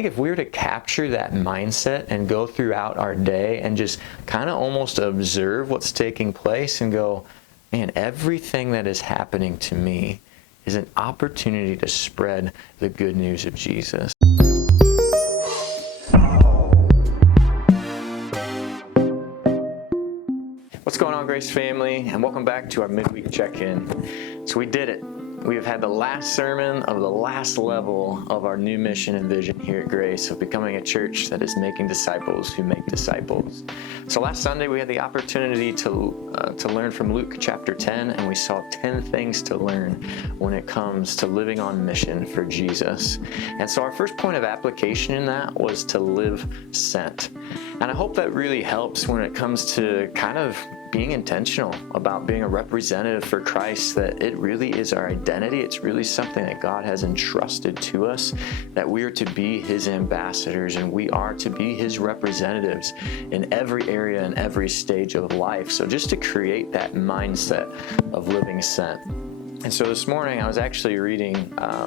think if we were to capture that mindset and go throughout our day and just kind of almost observe what's taking place and go, man, everything that is happening to me is an opportunity to spread the good news of Jesus. What's going on, Grace family? And welcome back to our midweek check-in. So we did it. We have had the last sermon of the last level of our new mission and vision here at Grace of becoming a church that is making disciples who make disciples. So last Sunday we had the opportunity to learn from Luke chapter 10, and we saw 10 things to learn when it comes to living on mission for Jesus. And so our first point of application in that was to live sent. And I hope that really helps when it comes to kind of being intentional about being a representative for Christ, that it really is our identity. It's really something that God has entrusted to us, that we are to be His ambassadors and we are to be His representatives in every area and every stage of life. So just to create that mindset of living sent. And so this morning I was actually reading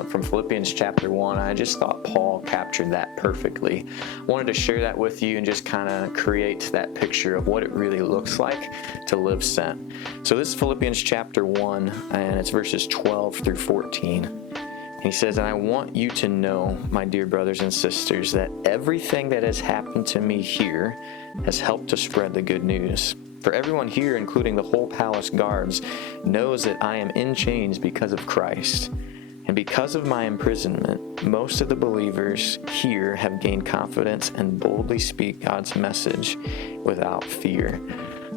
from Philippians chapter 1. I just thought Paul captured that perfectly. I wanted to share that with you and just kind of create that picture of what it really looks like to live sent. So this is Philippians chapter 1, and it's verses 12 through 14. And he says, "And I want you to know, my dear brothers and sisters, that everything that has happened to me here has helped to spread the good news. For everyone here, including the whole palace guards, knows that I am in chains because of Christ. And because of my imprisonment, most of the believers here have gained confidence and boldly speak God's message without fear."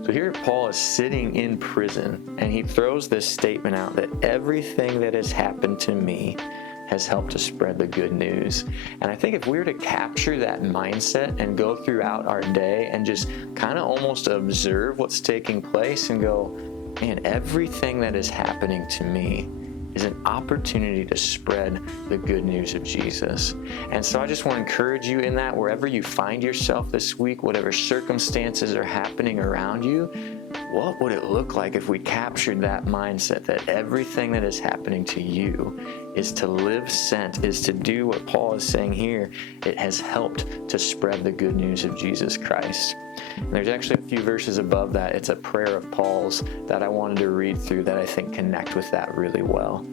So here Paul is sitting in prison, and he throws this statement out that everything that has happened to me has helped to spread the good news. And I think if we were to capture that mindset and go throughout our day and just kind of almost observe what's taking place and go, man, everything that is happening to me is an opportunity to spread the good news of Jesus. And so I just want to encourage you in that, wherever you find yourself this week, whatever circumstances are happening around you, what would it look like if we captured that mindset that everything that is happening to you is to live sent, is to do what Paul is saying here? It has helped to spread the good news of Jesus Christ. And there's actually a few verses above that. It's a prayer of Paul's that I wanted to read through that I think connect with that really well.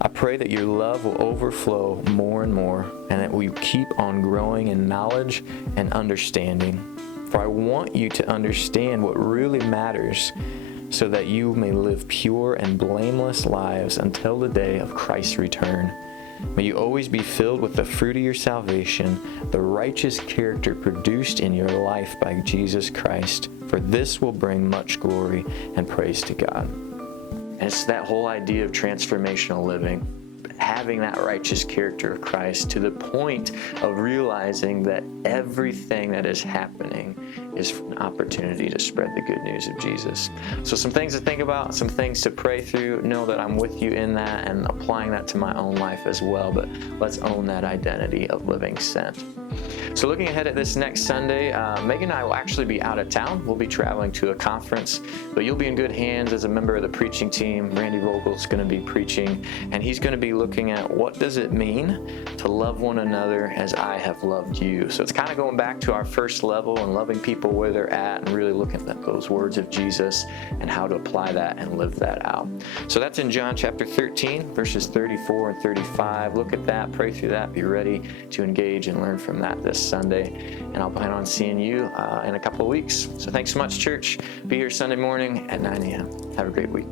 "I pray that your love will overflow more and more, and that we keep on growing in knowledge and understanding. For I want you to understand what really matters, so that you may live pure and blameless lives until the day of Christ's return. May you always be filled with the fruit of your salvation, the righteous character produced in your life by Jesus Christ, for this will bring much glory and praise to God." And it's that whole idea of transformational living, having that righteous character of Christ to the point of realizing that everything that is happening is an opportunity to spread the good news of Jesus. So some things to think about, some things to pray through. Know that I'm with you in that and applying that to my own life as well, but let's own that identity of living sent. So looking ahead at this next Sunday, Megan and I will actually be out of town. We'll be traveling to a conference, but you'll be in good hands as a member of the preaching team. Randy Vogel's going to be preaching, and he's going to be looking at what does it mean to love one another as I have loved you. So it's kind of going back to our first level and loving people where they're at and really looking at those words of Jesus and how to apply that and live that out. So that's in John chapter 13, verses 34 and 35. Look at that, pray through that, be ready to engage and learn from that this Sunday. And I'll plan on seeing you in a couple of weeks. So thanks so much, church. Be here Sunday morning at 9 a.m. Have a great week.